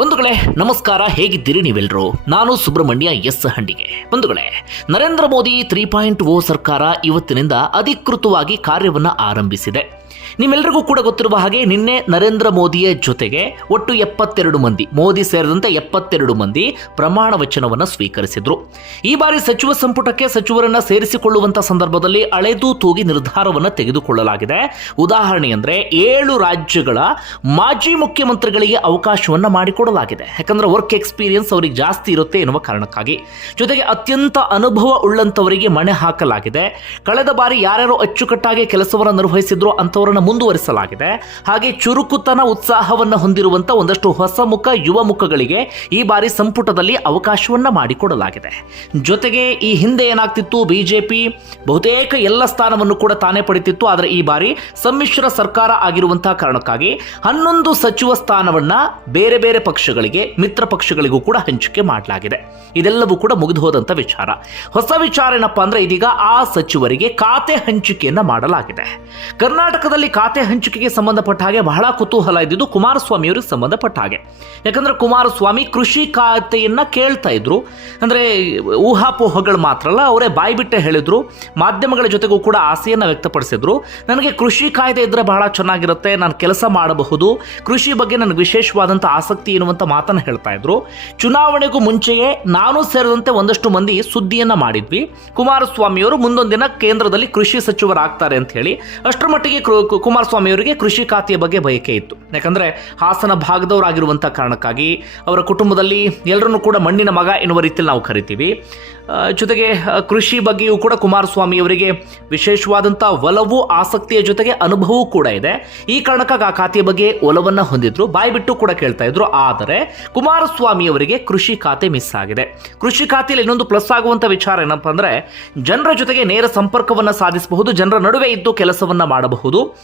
ಬಂಧುಗಳೇ, ನಮಸ್ಕಾರ. ಹೇಗಿದ್ದೀರಿ ನೀವೆಲ್ಲರೂ ನಾನು ಸುಬ್ರಹ್ಮಣ್ಯ ಎಸ್ ಹಂಡಿಗೆ. ಬಂಧುಗಳೇ, Narendra Modi three point O ಸರ್ಕಾರ ಇವತ್ತಿನಿಂದ ಅಧಿಕೃತವಾಗಿ ಕಾರ್ಯವನ್ನು ಆರಂಭಿಸಿದೆ. ನಿಮ್ಮೆಲ್ಲರಿಗೂ ಕೂಡ ಗೊತ್ತಿರುವ ಹಾಗೆ ನಿನ್ನೆ ನರೇಂದ್ರ ಮೋದಿಯ ಜೊತೆಗೆ ಒಟ್ಟು ಎಪ್ಪತ್ತೆರಡು ಮಂದಿ, ಮೋದಿ ಸೇರಿದಂತೆ ಎಪ್ಪತ್ತೆರಡು ಮಂದಿ ಪ್ರಮಾಣ ವಚನವನ್ನು ಸ್ವೀಕರಿಸಿದ್ರು. ಈ ಬಾರಿ ಸಚಿವ ಸಂಪುಟಕ್ಕೆ ಸಚಿವರನ್ನ ಸೇರಿಸಿಕೊಳ್ಳುವಂತಹ ಸಂದರ್ಭದಲ್ಲಿ ಅಳೆದು ತೂಗಿ ನಿರ್ಧಾರವನ್ನು ತೆಗೆದುಕೊಳ್ಳಲಾಗಿದೆ. ಉದಾಹರಣೆ ಅಂದ್ರೆ ಏಳು ರಾಜ್ಯಗಳ ಮಾಜಿ ಮುಖ್ಯಮಂತ್ರಿಗಳಿಗೆ ಅವಕಾಶವನ್ನು ಮಾಡಿಕೊಡಲಾಗಿದೆ. ಯಾಕಂದ್ರೆ ವರ್ಕ್ ಎಕ್ಸ್ಪೀರಿಯನ್ಸ್ ಅವರಿಗೆ ಜಾಸ್ತಿ ಇರುತ್ತೆ ಎನ್ನುವ ಕಾರಣಕ್ಕಾಗಿ. ಜೊತೆಗೆ ಅತ್ಯಂತ ಅನುಭವ ಉಳ್ಳಂತವರಿಗೆ ಮಣೆ ಹಾಕಲಾಗಿದೆ. ಕಳೆದ ಬಾರಿ ಯಾರ್ಯಾರು ಅಚ್ಚುಕಟ್ಟಾಗಿ ಕೆಲಸವನ್ನು ನಿರ್ವಹಿಸಿದ್ರು ಅಂತವರನ್ನ ಮುಂದುವರಿಸಲಾಗಿದೆ. ಹಾಗೆ ಚುರುಕುತನ ಉತ್ಸಾಹವನ್ನು ಹೊಂದಿರುವಂತ ಒಂದಷ್ಟು ಹೊಸ ಮುಖ, ಯುವ ಮುಖಗಳಿಗೆ ಈ ಬಾರಿ ಸಂಪುಟದಲ್ಲಿ ಅವಕಾಶವನ್ನ ಮಾಡಿಕೊಡಲಾಗಿದೆ. ಜೊತೆಗೆ ಈ ಹಿಂದೆ ಏನಾಗ್ತಿತ್ತು, ಬಿಜೆಪಿ ಬಹುತೇಕ ಎಲ್ಲ ಸ್ಥಾನವನ್ನು ಕೂಡ ತಾನೇ ಪಡಿತಿತ್ತು ಆದರೆ ಈ ಬಾರಿ ಸಮ್ಮಿಶ್ರ ಸರ್ಕಾರ ಆಗಿರುವಂತಹ ಕಾರಣಕ್ಕಾಗಿ ಹನ್ನೊಂದು ಸಚಿವ ಸ್ಥಾನವನ್ನ ಬೇರೆ ಬೇರೆ ಪಕ್ಷಗಳಿಗೆ, ಮಿತ್ರ ಪಕ್ಷಗಳಿಗೂ ಕೂಡ ಹಂಚಿಕೆ ಮಾಡಲಾಗಿದೆ. ಇದೆಲ್ಲವೂ ಕೂಡ ಮುಗಿದು ಹೋದಂತ ವಿಚಾರ. ಹೊಸ ವಿಚಾರ ಏನಪ್ಪಾ ಅಂದ್ರೆ ಇದೀಗ ಆ ಸಚಿವರಿಗೆ ಖಾತೆ ಹಂಚಿಕೆಯನ್ನ ಮಾಡಲಾಗಿದೆ. ಕರ್ನಾಟಕದಲ್ಲಿ ಖಾತೆ ಹಂಚಿಕೆಗೆ ಸಂಬಂಧಪಟ್ಟ ಹಾಗೆ ಬಹಳ ಕುತೂಹಲ ಇದ್ದಿದ್ದು ಕುಮಾರಸ್ವಾಮಿ ಅವರಿಗೆ ಸಂಬಂಧಪಟ್ಟ ಹಾಗೆ. ಯಾಕಂದ್ರೆ ಕುಮಾರಸ್ವಾಮಿ ಕೃಷಿ ಖಾತೆಯನ್ನ ಕೇಳ್ತಾ ಇದ್ರು. ಅಂದ್ರೆ ಊಹಾಪೋಹಗಳು ಮಾತ್ರ ಅಲ್ಲ, ಅವರೇ ಬಾಯಿ ಬಿಟ್ಟೆ ಹೇಳಿದ್ರು. ಮಾಧ್ಯಮಗಳ ಜೊತೆಗೂ ಕೂಡ ಆಸೆಯನ್ನ ವ್ಯಕ್ತಪಡಿಸಿದ್ರು. ನನಗೆ ಕೃಷಿ ಕಾಯ್ದೆ ಇದ್ರೆ ಬಹಳ ಚೆನ್ನಾಗಿರುತ್ತೆ, ನಾನು ಕೆಲಸ ಮಾಡಬಹುದು. ಕೃಷಿ ಬಗ್ಗೆ ನನಗೆ ವಿಶೇಷವಾದಂಥ ಆಸಕ್ತಿ ಎನ್ನುವಂಥ ಮಾತನ್ನು ಹೇಳ್ತಾ ಇದ್ರು. ಚುನಾವಣೆಗೂ ಮುಂಚೆಯೇ ನಾನು ಸೇರಿದಂತೆ ಒಂದಷ್ಟು ಮಂದಿ ಸುದ್ದಿಯನ್ನ ಮಾಡಿದ್ವಿ. ಕುಮಾರಸ್ವಾಮಿಯವರು ಮುಂದೊಂದಿನ ಕೇಂದ್ರದಲ್ಲಿ ಕೃಷಿ ಸಚಿವರಾಗ್ತಾರೆ ಅಂತ ಹೇಳಿ. ಅಷ್ಟರ ಮಟ್ಟಿಗೆ ಕುಮಾರಸ್ವಾಮಿ ಅವರಿಗೆ ಕೃಷಿ ಖಾತೆಯ ಬಗ್ಗೆ ಬಯಕೆ ಇತ್ತು. ಯಾಕಂದ್ರೆ ಹಾಸನ ಭಾಗದವರಾಗಿರುವಂತಹ ಕಾರಣಕ್ಕಾಗಿ ಅವರ ಕುಟುಂಬದಲ್ಲಿ ಎಲ್ಲರನ್ನೂ ಕೂಡ ಮಣ್ಣಿನ ಮಗ ಎನ್ನುವ ರೀತಿಯಲ್ಲಿ ನಾವು ಕರಿತೀವಿ. ಜೊತೆಗೆ ಕೃಷಿ ಬಗ್ಗೆಯೂ ಕೂಡ ಕುಮಾರಸ್ವಾಮಿ ಅವರಿಗೆ ವಿಶೇಷವಾದಂಥ ಒಲವು, ಆಸಕ್ತಿಯ ಜೊತೆಗೆ ಅನುಭವವೂ ಕೂಡ ಇದೆ. ಈ ಕಾರಣಕ್ಕಾಗಿ ಆ ಖಾತೆಯ ಬಗ್ಗೆ ಒಲವನ್ನ ಹೊಂದಿದ್ರು. ಬಾಯಿ ಬಿಟ್ಟು ಕೂಡ ಕೇಳ್ತಾ ಇದ್ರು. ಆದರೆ ಕುಮಾರಸ್ವಾಮಿ ಅವರಿಗೆ ಕೃಷಿ ಖಾತೆ ಮಿಸ್ ಆಗಿದೆ. ಕೃಷಿ ಖಾತೆಯಲ್ಲಿ ಇನ್ನೊಂದು ಪ್ಲಸ್ ಆಗುವಂತ ವಿಚಾರ ಏನಪ್ಪ ಅಂದರೆ, ಜನರ ಜೊತೆಗೆ ನೇರ ಸಂಪರ್ಕವನ್ನ ಸಾಧಿಸಬಹುದು, ಜನರ ನಡುವೆ ಇದ್ದು ಕೆಲಸವನ್ನ ಮಾಡಬಹುದು.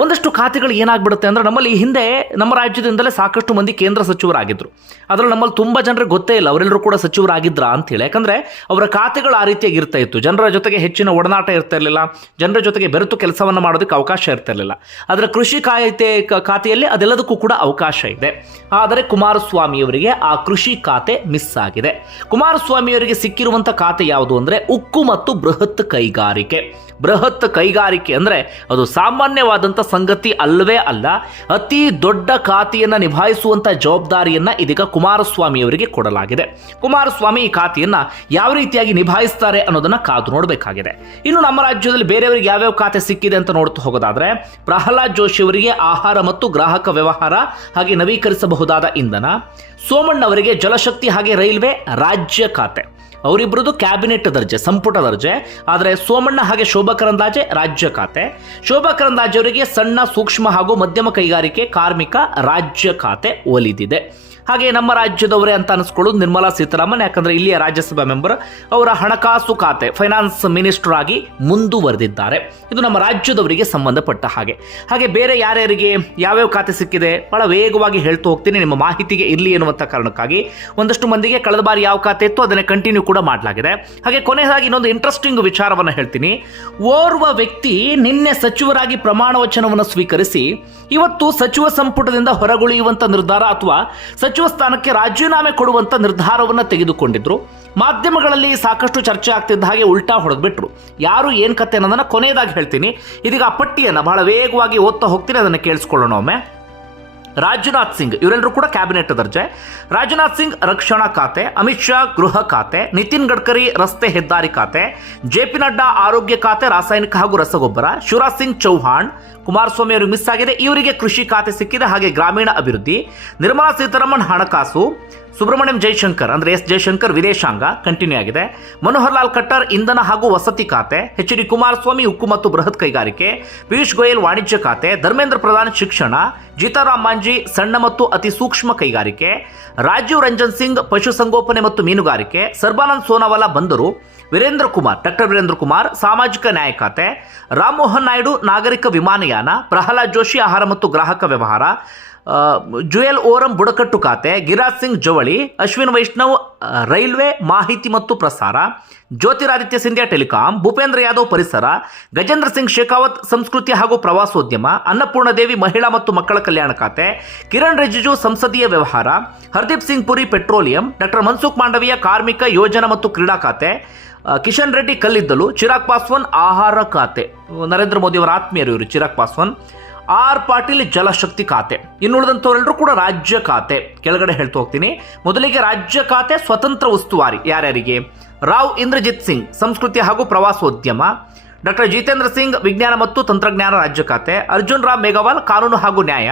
ಒಂದಷ್ಟು ಖಾತೆಗಳು ಏನಾಗ್ಬಿಡುತ್ತೆ ಅಂದರೆ ನಮ್ಮಲ್ಲಿ ಹಿಂದೆ ನಮ್ಮ ರಾಜ್ಯದಿಂದಲೇ ಸಾಕಷ್ಟು ಮಂದಿ ಕೇಂದ್ರ ಸಚಿವರಾಗಿದ್ದರು ಅದರಲ್ಲಿ ನಮ್ಮಲ್ಲಿ ತುಂಬ ಜನರಿಗೆ ಗೊತ್ತೇ ಇಲ್ಲ, ಅವರೆಲ್ಲರೂ ಕೂಡ ಸಚಿವರಾಗಿದ್ರ ಅಂತೇಳಿ. ಯಾಕಂದರೆ ಅವರ ಖಾತೆಗಳು ಆ ರೀತಿಯಾಗಿ ಇರ್ತಾ ಇತ್ತು. ಜನರ ಜೊತೆಗೆ ಹೆಚ್ಚಿನ ಒಡನಾಟ ಇರ್ತಾ ಇರಲಿಲ್ಲ, ಜನರ ಜೊತೆಗೆ ಬೆರೆತು ಕೆಲಸವನ್ನು ಮಾಡೋದಕ್ಕೆ ಅವಕಾಶ ಇರ್ತಾ ಇರಲಿಲ್ಲ. ಆದರೆ ಕೃಷಿ ಖಾತೆ ಖಾತೆಯಲ್ಲಿ ಅದೆಲ್ಲದಕ್ಕೂ ಕೂಡ ಅವಕಾಶ ಇದೆ. ಆದರೆ ಕುಮಾರಸ್ವಾಮಿಯವರಿಗೆ ಆ ಕೃಷಿ ಖಾತೆ ಮಿಸ್ ಆಗಿದೆ. ಕುಮಾರಸ್ವಾಮಿಯವರಿಗೆ ಅವರಿಗೆ ಸಿಕ್ಕಿರುವಂತ ಖಾತೆ ಯಾವುದು ಅಂದರೆ ಉಕ್ಕು ಮತ್ತು ಬೃಹತ್ ಕೈಗಾರಿಕೆ. ಬೃಹತ್ ಕೈಗಾರಿಕೆ ಅಂದರೆ ಅದು ಸಾಮಾನ್ಯವಾದಂಥ ಸಂಗತಿ ಅಲ್ಲವೇ ಅಲ್ಲ, ಅತಿ ದೊಡ್ಡ ಖಾತೆಯನ್ನು ನಿಭಾಯಿಸುವಂಥ ಜವಾಬ್ದಾರಿಯನ್ನು ಇದೀಗ ಕುಮಾರಸ್ವಾಮಿ ಅವರಿಗೆ ಕೊಡಲಾಗಿದೆ. ಕುಮಾರಸ್ವಾಮಿ ಈ ಖಾತೆಯನ್ನು ಯಾವ ರೀತಿಯಾಗಿ ನಿಭಾಯಿಸ್ತಾರೆ ಅನ್ನೋದನ್ನ ಕಾದು ನೋಡಬೇಕಾಗಿದೆ. ಇನ್ನು ನಮ್ಮ ರಾಜ್ಯದಲ್ಲಿ ಬೇರೆಯವರಿಗೆ ಯಾವ್ಯಾವ ಖಾತೆ ಸಿಕ್ಕಿದೆ ಅಂತ ನೋಡ್ತಾ ಹೋಗೋದಾದ್ರೆ, ಪ್ರಹ್ಲಾದ್ ಜೋಶಿ ಅವರಿಗೆ ಆಹಾರ ಮತ್ತು ಗ್ರಾಹಕ ವ್ಯವಹಾರ ಹಾಗೆ ನವೀಕರಿಸಬಹುದಾದ ಇಂಧನ, ಸೋಮಣ್ಣ ಅವರಿಗೆ ಜಲಶಕ್ತಿ ಹಾಗೆ ರೈಲ್ವೆ, ರಾಜ್ಯ ಖಾತೆ. ಅವರಿಬ್ಬರದು ಕ್ಯಾಬಿನೆಟ್ ದರ್ಜೆ, ಸಂಪುಟ ದರ್ಜೆ, ಆದರೆ ಸೋಮಣ್ಣ ಹಾಗೆ ಶೋಭಾ ಕರಂದಾಜೆ ರಾಜ್ಯ ಖಾತೆ. ಶೋಭಾ ಕರಂದ್ಲಾಜೆ ಅವರಿಗೆ ಸಣ್ಣ ಸೂಕ್ಷ್ಮ ಹಾಗೂ ಮಧ್ಯಮ ಕೈಗಾರಿಕೆ ಕಾರ್ಮಿಕ ರಾಜ್ಯ ಖಾತೆ ಒಲಿದಿದೆ. ಹಾಗೆ ನಮ್ಮ ರಾಜ್ಯದವರೇ ಅಂತ ಅನಿಸ್ಕೊಳ್ಳೋದು ನಿರ್ಮಲಾ ಸೀತಾರಾಮನ್. ಯಾಕಂದ್ರೆ ಇಲ್ಲಿಯ ರಾಜ್ಯಸಭಾ ಮೆಂಬರ್ ಅವರ ಹಣಕಾಸು ಖಾತೆ ಫೈನಾನ್ಸ್ ಮಿನಿಸ್ಟರ್ ಆಗಿ ಮುಂದುವರೆದಿದ್ದಾರೆ. ಇದು ನಮ್ಮ ರಾಜ್ಯದವರಿಗೆ ಸಂಬಂಧಪಟ್ಟ ಹಾಗೆ. ಹಾಗೆ ಬೇರೆ ಯಾರ್ಯಾರಿಗೆ ಯಾವ್ಯಾವ ಖಾತೆ ಸಿಕ್ಕಿದೆ? ಬಹಳ ವೇಗವಾಗಿ ಹೇಳ್ತಾ ಹೋಗ್ತೀನಿ. ನಿಮ್ಮ ಮಾಹಿತಿಗೆ ಇರಲಿ ಎನ್ನುವಂಥ ಕಾರಣಕ್ಕಾಗಿ ಒಂದಷ್ಟು ಮಂದಿಗೆ ಕಳೆದ ಬಾರಿ ಯಾವ ಖಾತೆ ಇತ್ತು ಅದನ್ನೇ ಕಂಟಿನ್ಯೂ ಕೂಡ ಮಾಡಲಾಗಿದೆ. ಹಾಗೆ ಕೊನೆಯದಾಗಿ ಇನ್ನೊಂದು ಇಂಟ್ರೆಸ್ಟಿಂಗ್ ವಿಚಾರವನ್ನು ಹೇಳ್ತೀನಿ. ಓರ್ವ ವ್ಯಕ್ತಿ ನಿನ್ನೆ ಸಚಿವರಾಗಿ ಪ್ರಮಾಣ ವಚನವನ್ನು ಸ್ವೀಕರಿಸಿ, ಇವತ್ತು ಸಚಿವ ಸಂಪುಟದಿಂದ ಹೊರಗುಳಿಯುವಂತ ನಿರ್ಧಾರ ಅಥವಾ ಸಚಿವ ಸ್ಥಾನಕ್ಕೆ ರಾಜೀನಾಮೆ ಕೊಡುವಂತ ನಿರ್ಧಾರವನ್ನು ತೆಗೆದುಕೊಂಡಿದ್ರು. ಮಾಧ್ಯಮಗಳಲ್ಲಿ ಸಾಕಷ್ಟು ಚರ್ಚೆ ಆಗ್ತಿದ್ದ ಹಾಗೆ ಉಲ್ಟಾ ಹೊಡೆದ್ಬಿಟ್ರು. ಯಾರು ಏನು ಕತೆ ಅನ್ನೋದನ್ನ ಕೊನೆಯದಾಗಿ ಹೇಳ್ತೀನಿ. ಇದೀಗ ಆ ಪಟ್ಟಿಯನ್ನು ಬಹಳ ವೇಗವಾಗಿ ಓದ್ತಾ ಹೋಗ್ತೀನಿ, ಅದನ್ನು ಕೇಳಿಸ್ಕೊಳ್ಳೋಣ ಒಮ್ಮೆ. ರಾಜನಾಥ್ ಸಿಂಗ್, ಇವರೆಲ್ಲರೂ ಕೂಡ ಕ್ಯಾಬಿನೆಟ್ ದರ್ಜೆ. ರಾಜನಾಥ್ ಸಿಂಗ್ ರಕ್ಷಣಾ ಖಾತೆ, ಅಮಿತ್ ಶಾ ಗೃಹ ಖಾತೆ, ನಿತಿನ್ ಗಡ್ಕರಿ ರಸ್ತೆ ಹೆದ್ದಾರಿ ಖಾತೆ, ಜೆ ಪಿ ನಡ್ಡಾ ಆರೋಗ್ಯ ಖಾತೆ, ರಾಸಾಯನಿಕ ಹಾಗೂ ರಸಗೊಬ್ಬರ, ಶಿವರಾಜ್ ಸಿಂಗ್ ಚೌಹಾಣ್, ಕುಮಾರಸ್ವಾಮಿ ಅವರಿಗೆ ಮಿಸ್ ಆಗಿದೆ, ಇವರಿಗೆ ಕೃಷಿ ಖಾತೆ ಸಿಕ್ಕಿದೆ, ಹಾಗೆ ಗ್ರಾಮೀಣ ಅಭಿವೃದ್ಧಿ, ನಿರ್ಮಲಾ ಸೀತಾರಾಮನ್ ಹಣಕಾಸು, ಸುಬ್ರಹ್ಮಣ್ಯಂ ಜೈಶಂಕರ್, ಅಂದ್ರೆ ಎಸ್ ಜೈಶಂಕರ್ ವಿದೇಶಾಂಗ ಕಂಟಿನ್ಯೂ ಆಗಿದೆ. ಮನೋಹರ್ ಲಾಲ್ ಖಟ್ಟರ್ ಇಂಧನ ಹಾಗೂ ವಸತಿ ಖಾತೆ, ಎಚ್ ಡಿ ಕುಮಾರಸ್ವಾಮಿ ಉಕ್ಕು ಮತ್ತು ಬೃಹತ್ ಕೈಗಾರಿಕೆ, ಪಿಯೂಷ್ ಗೋಯಲ್ ವಾಣಿಜ್ಯ ಖಾತೆ, ಧರ್ಮೇಂದ್ರ ಪ್ರಧಾನ್ ಶಿಕ್ಷಣ, ಜೀತಾರಾಮ್ ಮಾಂಜಿ ಸಣ್ಣ ಮತ್ತು ಅತಿ ಸೂಕ್ಷ್ಮ ಕೈಗಾರಿಕೆ, ರಾಜೀವ್ ರಂಜನ್ ಸಿಂಗ್ ಪಶುಸಂಗೋಪನೆ ಮತ್ತು ಮೀನುಗಾರಿಕೆ, ಸರ್ಬಾನಂದ್ ಸೋನಾವಾಲಾ ಬಂದರು, ವೀರೇಂದ್ರ ಕುಮಾರ್, ಡಾಕ್ಟರ್ ವೀರೇಂದ್ರ ಕುಮಾರ್, ಸಾಮಾಜಿಕ ನ್ಯಾಯ ಖಾತೆ ರಾಮಮೋಹನ್ ನಾಯ್ಡು ನಾಗರಿಕ ವಿಮಾನಯಾನ, ಪ್ರಹ್ಲಾದ್ ಜೋಶಿ ಆಹಾರ ಮತ್ತು ಗ್ರಾಹಕ ವ್ಯವಹಾರ ಜುಯಲ್ ಓರಂ ಬುಡಕಟ್ಟು ಖಾತೆ, ಗಿರಾಜ್ ಸಿಂಗ್ ಜವಳಿ, ಅಶ್ವಿನ್ ವೈಷ್ಣವ್ ರೈಲ್ವೆ ಮಾಹಿತಿ ಮತ್ತು ಪ್ರಸಾರ, ಜ್ಯೋತಿರಾದಿತ್ಯ ಸಿಂಧ್ಯಾ ಟೆಲಿಕಾಂ, ಭೂಪೇಂದ್ರ ಯಾದವ್ ಪರಿಸರ, ಗಜೇಂದ್ರ ಸಿಂಗ್ ಶೇಖಾವತ್ ಸಂಸ್ಕೃತಿ ಹಾಗೂ ಪ್ರವಾಸೋದ್ಯಮ, ಅನ್ನಪೂರ್ಣ ದೇವಿ ಮಹಿಳಾ ಮತ್ತು ಮಕ್ಕಳ ಕಲ್ಯಾಣ ಖಾತೆ, ಕಿರಣ್ ರಿಜಿಜು ಸಂಸದೀಯ ವ್ಯವಹಾರ, ಹರ್ದೀಪ್ ಸಿಂಗ್ ಪುರಿ ಪೆಟ್ರೋಲಿಯಂ, ಡಾಕ್ಟರ್ ಮನ್ಸುಖ್ ಮಾಂಡವಿಯ ಕಾರ್ಮಿಕ ಯೋಜನಾ ಮತ್ತು ಕ್ರೀಡಾ ಖಾತೆ ಕಿಶನ್ ರೆಡ್ಡಿ ಕಲ್ಲಿದ್ದಲು, ಚಿರಾಗ್ ಪಾಸ್ವಾನ್ ಆಹಾರ ಖಾತೆ. ನರೇಂದ್ರ ಮೋದಿ ಅವರ ಆತ್ಮೀಯರು ಇವರು ಚಿರಾಗ್ ಪಾಸ್ವಾನ್. ಆರ್ ಪಾಟೀಲ್ ಜಲಶಕ್ತಿ ಖಾತೆ. ಇನ್ನುಳಿದಂಥವರೆಲ್ಲರೂ ಕೂಡ ರಾಜ್ಯ ಖಾತೆ. ಕೆಳಗಡೆ ಹೇಳ್ತಾ ಹೋಗ್ತೀನಿ. ಮೊದಲಿಗೆ ರಾಜ್ಯ ಖಾತೆ ಸ್ವತಂತ್ರ ಉಸ್ತುವಾರಿ ಯಾರ್ಯಾರಿಗೆ? ರಾವ್ ಇಂದ್ರಜಿತ್ ಸಿಂಗ್, ಸಂಸ್ಕೃತಿ ಹಾಗೂ ಪ್ರವಾಸೋದ್ಯಮ. ಡಾಕ್ಟರ್ ಜಿತೇಂದ್ರ ಸಿಂಗ್, ವಿಜ್ಞಾನ ಮತ್ತು ತಂತ್ರಜ್ಞಾನ ರಾಜ್ಯ ಖಾತೆ. ಅರ್ಜುನ್ ರಾವ್ ಮೇಘವಾಲ್, ಕಾನೂನು ಹಾಗೂ ನ್ಯಾಯ.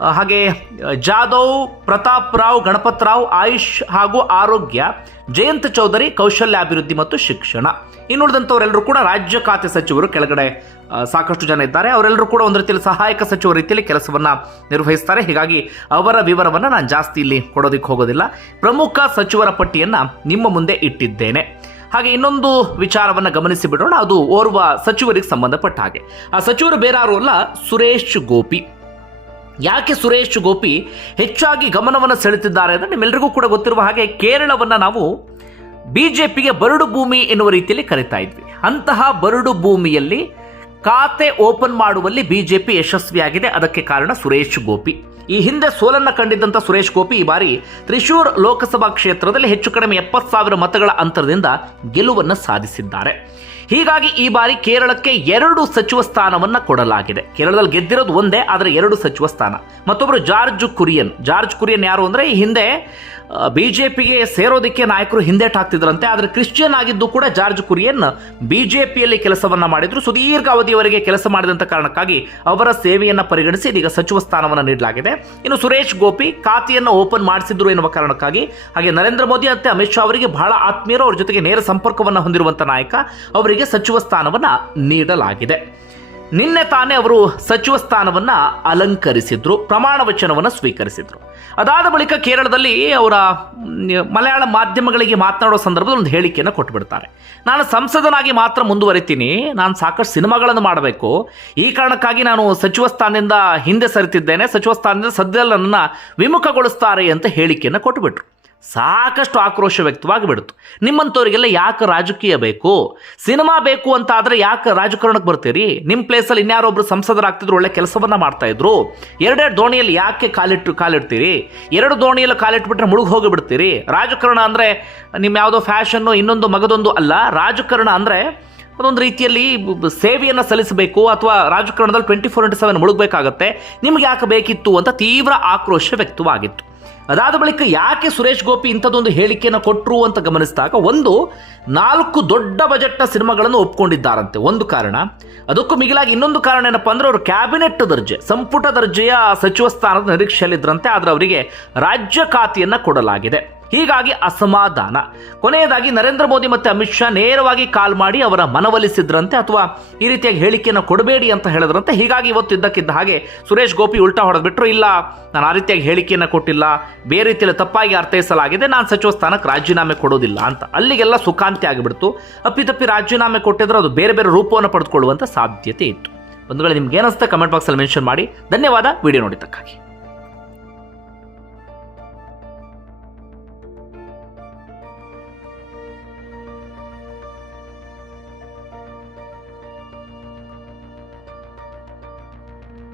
ಹಾಗೆ, ಜಾಧವ್, ಪ್ರತಾಪ್ ರಾವ್, ಗಣಪತ್ ರಾವ್, ಆಯುಷ್ ಹಾಗೂ ಆರೋಗ್ಯ. ಜಯಂತ್ ಚೌಧರಿ, ಕೌಶಲ್ಯಾಭಿವೃದ್ಧಿ ಮತ್ತು ಶಿಕ್ಷಣ. ಇನ್ನುಳಿದಂಥವರೆಲ್ಲರೂ ಕೂಡ ರಾಜ್ಯ ಖಾತೆ ಸಚಿವರು ಕೆಳಗಡೆ ಸಾಕಷ್ಟು ಜನ ಇದ್ದಾರೆ. ಅವರೆಲ್ಲರೂ ಕೂಡ ಒಂದು ರೀತಿಯಲ್ಲಿ ಸಹಾಯಕ ಸಚಿವ ರೀತಿಯಲ್ಲಿ ಕೆಲಸವನ್ನು ನಿರ್ವಹಿಸ್ತಾರೆ. ಹೀಗಾಗಿ ಅವರ ವಿವರವನ್ನು ನಾನು ಜಾಸ್ತಿ ಇಲ್ಲಿ ಕೊಡೋದಕ್ಕೆ ಹೋಗೋದಿಲ್ಲ. ಪ್ರಮುಖ ಸಚಿವರ ಪಟ್ಟಿಯನ್ನು ನಿಮ್ಮ ಮುಂದೆ ಇಟ್ಟಿದ್ದೇನೆ. ಹಾಗೆ ಇನ್ನೊಂದು ವಿಚಾರವನ್ನು ಗಮನಿಸಿ ಬಿಡೋಣ. ಅದು ಓರ್ವ ಸಚಿವರಿಗೆ ಸಂಬಂಧಪಟ್ಟ ಹಾಗೆ. ಆ ಸಚಿವರು ಬೇರಾರು ಅಲ್ಲ, ಸುರೇಶ್ ಗೋಪಿ. ಯಾಕೆ ಸುರೇಶ್ ಗೋಪಿ ಹೆಚ್ಚಾಗಿ ಗಮನವನ್ನು ಸೆಳೆತಿದ್ದಾರೆ ಅಂದರೆ ನಿಮ್ಮೆಲ್ಲರಿಗೂ ಕೂಡ ಗೊತ್ತಿರುವ ಹಾಗೆ ಕೇರಳವನ್ನು ನಾವು ಬಿಜೆಪಿಗೆ ಬರಡು ಭೂಮಿ ಎನ್ನುವ ರೀತಿಯಲ್ಲಿ ಕರಿತಾ ಇದ್ವಿ. ಅಂತಹ ಬರಡು ಭೂಮಿಯಲ್ಲಿ ಖಾತೆ ಓಪನ್ ಮಾಡುವಲ್ಲಿ ಬಿಜೆಪಿ ಯಶಸ್ವಿಯಾಗಿದೆ. ಅದಕ್ಕೆ ಕಾರಣ ಸುರೇಶ್ ಗೋಪಿ. ಈ ಹಿಂದೆ ಸೋಲನ್ನ ಕಂಡಿದ್ದಂಥ ಸುರೇಶ್ ಗೋಪಿ ಈ ಬಾರಿ ತ್ರಿಶೂರ್ ಲೋಕಸಭಾ ಕ್ಷೇತ್ರದಲ್ಲಿ ಹೆಚ್ಚು ಕಡಿಮೆ ಎಪ್ಪತ್ತು ಸಾವಿರ ಮತಗಳ ಅಂತರದಿಂದ ಗೆಲುವನ್ನು ಸಾಧಿಸಿದ್ದಾರೆ. ಹೀಗಾಗಿ ಈ ಬಾರಿ ಕೇರಳಕ್ಕೆ ಎರಡು ಸಚಿವ ಸ್ಥಾನವನ್ನ ಕೊಡಲಾಗಿದೆ. ಕೇರಳದಲ್ಲಿ ಗೆದ್ದಿರೋದು ಒಂದೇ, ಆದರೆ ಎರಡು ಸಚಿವ ಸ್ಥಾನ. ಮತ್ತೊಬ್ಬರು ಜಾರ್ಜ್ ಕುರಿಯನ್. ಜಾರ್ಜ್ ಕುರಿಯನ್ ಯಾರು ಅಂದ್ರೆ ಹಿಂದೆ ಬಿಜೆಪಿಗೆ ಸೇರೋದಕ್ಕೆ ನಾಯಕರು ಹಿಂದೇಟ್ ಹಾಕ್ತಿದ್ರಂತೆ, ಆದರೆ ಕ್ರಿಶ್ಚಿಯನ್ ಆಗಿದ್ದು ಕೂಡ ಜಾರ್ಜ್ ಕುರಿಯನ್ ಬಿಜೆಪಿಯಲ್ಲಿ ಕೆಲಸವನ್ನ ಮಾಡಿದ್ರು. ಸುದೀರ್ಘ ಅವಧಿಯವರೆಗೆ ಕೆಲಸ ಮಾಡಿದಂಥ ಕಾರಣಕ್ಕಾಗಿ ಅವರ ಸೇವೆಯನ್ನ ಪರಿಗಣಿಸಿ ಇದೀಗ ಸಚಿವ ಸ್ಥಾನವನ್ನು ನೀಡಲಾಗಿದೆ. ಇನ್ನು ಸುರೇಶ್ ಗೋಪಿ ಖಾತೆಯನ್ನು ಓಪನ್ ಮಾಡಿಸಿದ್ರು ಎನ್ನುವ ಕಾರಣಕ್ಕಾಗಿ. ಹಾಗೆ ನರೇಂದ್ರ ಮೋದಿ ಮತ್ತೆ ಅಮಿತ್ ಶಾ ಅವರಿಗೆ ಬಹಳ ಆತ್ಮೀಯರು, ಅವ್ರ ಜೊತೆಗೆ ನೇರ ಸಂಪರ್ಕವನ್ನು ಹೊಂದಿರುವಂಥ ನಾಯಕ. ಅವರಿಗೆ ಸಚಿವ ಸ್ಥಾನವನ್ನು ನೀಡಲಾಗಿದೆ. ನಿನ್ನೆ ತಾನೇ ಅವರು ಸಚಿವ ಸ್ಥಾನವನ್ನ ಅಲಂಕರಿಸಿದ್ರು, ಪ್ರಮಾಣ ವಚನವನ್ನು ಸ್ವೀಕರಿಸಿದ್ರು. ಅದಾದ ಬಳಿಕ ಕೇರಳದಲ್ಲಿ ಅವರ ಮಲಯಾಳ ಮಾಧ್ಯಮಗಳಿಗೆ ಮಾತನಾಡೋ ಸಂದರ್ಭದಲ್ಲಿ ಒಂದು ಹೇಳಿಕೆಯನ್ನು ಕೊಟ್ಬಿಡ್ತಾರೆ. ನಾನು ಸಂಸದನಾಗಿ ಮಾತ್ರ ಮುಂದುವರಿತೀನಿ, ನಾನು ಸಾಕಷ್ಟು ಸಿನಿಮಾಗಳನ್ನು ಮಾಡಬೇಕು. ಈ ಕಾರಣಕ್ಕಾಗಿ ನಾನು ಸಚಿವ ಸ್ಥಾನದಿಂದ ಹಿಂದೆ ಸರಿತಿದ್ದೇನೆ, ಸಚಿವ ಸ್ಥಾನದಿಂದ ಸದ್ಯ ನನ್ನನ್ನು ವಿಮುಖಗೊಳಿಸ್ತಾರೆ ಅಂತ ಹೇಳಿಕೆಯನ್ನು ಕೊಟ್ಟುಬಿಟ್ರು ಸಾಕಷ್ಟು ಆಕ್ರೋಶ ವ್ಯಕ್ತವಾಗಿ ಬಿಡ್ತು ನಿಮ್ಮಂಥವ್ರಿಗೆಲ್ಲ ಯಾಕೆ ರಾಜಕೀಯ ಬೇಕು? ಸಿನಿಮಾ ಬೇಕು ಅಂತ ಆದರೆ ಯಾಕೆ ರಾಜಕಾರಣಕ್ಕೆ ಬರ್ತೀರಿ? ನಿಮ್ಮ ಪ್ಲೇಸಲ್ಲಿ ಇನ್ಯಾರೊಬ್ರು ಸಂಸದರಾಗ್ತಿದ್ರು, ಒಳ್ಳೆ ಕೆಲಸವನ್ನು ಮಾಡ್ತಾ ಇದ್ರು. ಎರಡೆರಡು ದೋಣಿಯಲ್ಲಿ ಯಾಕೆ ಕಾಲಿಟ್ಟು ಕಾಲಿಡ್ತೀರಿ? ಎರಡು ದೋಣಿಯಲ್ಲಿ ಕಾಲಿಟ್ಬಿಟ್ರೆ ಮುಳುಗಿ ಹೋಗಿಬಿಡ್ತೀರಿ? ರಾಜಕಾರಣ ಅಂದರೆ ನಿಮ್ಮ ಯಾವುದೋ ಫ್ಯಾಷನ್ನು, ಇನ್ನೊಂದು ಮಗದೊಂದು ಅಲ್ಲ. ರಾಜಕಾರಣ ಅಂದರೆ ಅದೊಂದು ರೀತಿಯಲ್ಲಿ ಸೇವೆಯನ್ನು ಸಲ್ಲಿಸಬೇಕು ಅಥವಾ ರಾಜಕಾರಣದಲ್ಲಿ ಟ್ವೆಂಟಿ ಫೋರ್ ಇಂಟು ಸೆವೆನ್ ಮುಳುಗಬೇಕಾಗತ್ತೆ. ನಿಮ್ಗೆ ಯಾಕೆ ಬೇಕಿತ್ತು ಅಂತ ತೀವ್ರ ಆಕ್ರೋಶ ವ್ಯಕ್ತವಾಗಿತ್ತು. ಅದಾದ ಬಳಿಕ ಯಾಕೆ ಸುರೇಶ್ ಗೋಪಿ ಇಂಥದ್ದೊಂದು ಹೇಳಿಕೆಯನ್ನು ಕೊಟ್ಟರು ಅಂತ ಗಮನಿಸಿದಾಗ ಒಂದು, ನಾಲ್ಕು ದೊಡ್ಡ ಬಜೆಟ್ನ ಸಿನಿಮಾಗಳನ್ನು ಒಪ್ಕೊಂಡಿದ್ದಾರಂತೆ. ಒಂದು ಕಾರಣ, ಅದಕ್ಕೂ ಮಿಗಿಲಾಗಿ ಇನ್ನೊಂದು ಕಾರಣ ಏನಪ್ಪ ಅಂದ್ರೆ ಅವರು ಕ್ಯಾಬಿನೆಟ್ ದರ್ಜೆ, ಸಂಪುಟ ದರ್ಜೆಯ ಸಚಿವ ಸ್ಥಾನದ ನಿರೀಕ್ಷೆಯಲ್ಲಿದ್ದರಂತೆ ಆದರೆ ಅವರಿಗೆ ರಾಜ್ಯ ಖಾತೆಯನ್ನು ಕೊಡಲಾಗಿದೆ. ಹೀಗಾಗಿ ಅಸಮಾಧಾನ. ಕೊನೆಯದಾಗಿ ನರೇಂದ್ರ ಮೋದಿ ಮತ್ತು ಅಮಿತ್ ಶಾ ನೇರವಾಗಿ ಕಾಲ್ ಮಾಡಿ ಅವರ ಮನವೊಲಿಸಿದ್ರಂತೆ ಅಥವಾ ಈ ರೀತಿಯಾಗಿ ಹೇಳಿಕೆಯನ್ನು ಕೊಡಬೇಡಿ ಅಂತ ಹೇಳಿದ್ರಂತೆ. ಹೀಗಾಗಿ ಇವತ್ತು ಇದ್ದಕ್ಕಿದ್ದ ಹಾಗೆ ಸುರೇಶ್ ಗೋಪಿ ಉಲ್ಟಾ ಹೊಡೆದ್ಬಿಟ್ರು ಇಲ್ಲ, ನಾನು ಆ ರೀತಿಯಾಗಿ ಹೇಳಿಕೆಯನ್ನು ಕೊಟ್ಟಿಲ್ಲ, ಬೇರೆ ರೀತಿಯಲ್ಲಿ ತಪ್ಪಾಗಿ ಅರ್ಥೈಸಲಾಗಿದೆ, ನಾನು ಸಚಿವ ಸ್ಥಾನಕ್ಕೆ ರಾಜೀನಾಮೆ ಕೊಡೋದಿಲ್ಲ ಅಂತ. ಅಲ್ಲಿಗೆಲ್ಲ ಸುಖಾಂತಿ ಆಗಿಬಿಡ್ತು. ಅಪ್ಪಿತಪ್ಪಿ ರಾಜೀನಾಮೆ ಕೊಟ್ಟಿದ್ರೆ ಅದು ಬೇರೆ ಬೇರೆ ರೂಪವನ್ನು ಪಡೆದುಕೊಳ್ಳುವಂಥ ಸಾಧ್ಯತೆ ಇತ್ತು. ಒಂದು ವೇಳೆ ನಿಮ್ಗೆ ಏನಿಸ್ತಾ ಕಮೆಂಟ್ ಬಾಕ್ಸಲ್ಲಿ ಮೆನ್ಷನ್ ಮಾಡಿ. ಧನ್ಯವಾದ. ವಿಡಿಯೋ ನೋಡಿದ್ದಕ್ಕಾಗಿ.